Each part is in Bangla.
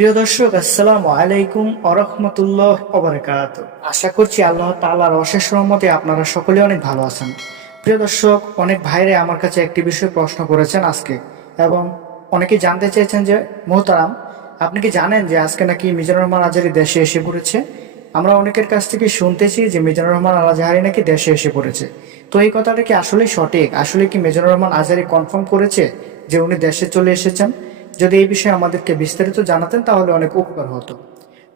প্রিয় দর্শক, আসসালামু আলাইকুম ওয়া রাহমাতুল্লাহি ওয়া বারাকাতুহু। আশা করছি আল্লাহ তাআলার অশেষ রহমতে আপনারা সকলে অনেক ভালো আছেন। প্রিয় দর্শক, অনেক ভাইরে আমার কাছে একটি বিষয় প্রশ্ন করেছেন আজকে, এবং অনেকে জানতে চেয়েছেন যে মোহতারাম, আপনি কি জানেন যে আজকে নাকি মিজানুর রহমান আজহারী দেশে এসে পড়েছে? আমরা অনেকের কাছ থেকে শুনতেছি যে মিজানুর রহমান আল আজহারী নাকি দেশে এসে পড়েছে। তো এই কথাটা কি আসলে সঠিক? আসলে কি মিজানুর রহমান আজহারী কনফার্ম করেছে যে উনি দেশে চলে এসেছেন? যদি এই বিষয়ে আমাদেরকে বিস্তারিত জানাতেন তাহলে অনেক উপকার হতো।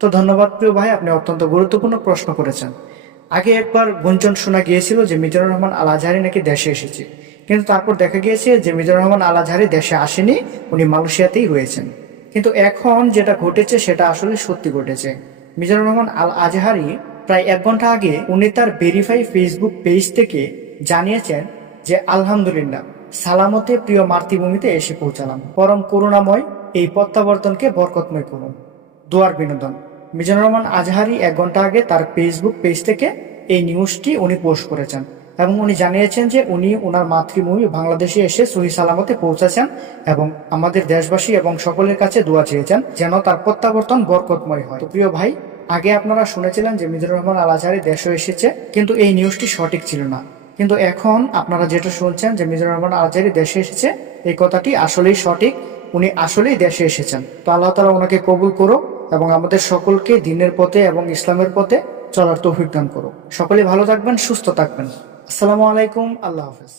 তো ধন্যবাদ প্রিয় ভাই, আপনি অত্যন্ত গুরুত্বপূর্ণ প্রশ্ন করেছেন। আগে একবার গুঞ্জন শোনা গিয়েছিল যে মিজানুর রহমান আল আজহারী নাকি দেশে এসেছে, কিন্তু তারপর দেখা গিয়েছে যে মিজানুর রহমান আল আজহারী দেশে আসেনি, উনি মালয়েশিয়াতেই রয়েছেন। কিন্তু এখন যেটা ঘটেছে সেটা আসলে সত্যি ঘটেছে। মিজানুর রহমান আল আজহারী প্রায় 1 ঘন্টা আগে উনি তার ভেরিফাই ফেসবুক পেজ থেকে জানিয়েছেন যে আলহামদুলিল্লাহ, সালামতে প্রিয় মাতৃভূমিতে এসে পৌঁছালাম। পরম করুণাময় এই প্রত্যাবর্তনকে বরকতময় করুন। দোয়ার বিনোদন। মিজানুর রহমান আজহারী 1 ঘন্টা আগে তার ফেসবুক পেজ থেকে এই নিউজটি উনি পোস্ট করেছেন, এবং উনি জানিয়েছেন যে উনি ওনার মাতৃভূমি বাংলাদেশে এসে সহি সালামতে পৌঁছেছেন, এবং আমাদের দেশবাসী এবং সকলের কাছে দোয়া চেয়েছেন যেন তার প্রত্যাবর্তন বরকতময় হয়। তো প্রিয় ভাই, আগে আপনারা শুনেছিলেন যে মিজানুর রহমান আল আজহারী দেশে এসেছে, কিন্তু এই নিউজটি সঠিক ছিল না। কিন্তু এখন আপনারা যেটা শুনছেন যে মিজানুর রহমান আল আজহারী দেশে এসেছে, এই কথাটি আসলেই সঠিক। উনি আসলেই দেশে এসেছেন। তো আল্লাহ তাআলা ওনাকে কবুল করো, এবং আমাদের সকলকে দ্বীনের পথে এবং ইসলামের পথে চলার তৌফিক দান করো। সকলে ভালো থাকবেন, সুস্থ থাকবেন। আসসালামু আলাইকুম, আল্লাহ হাফেজ।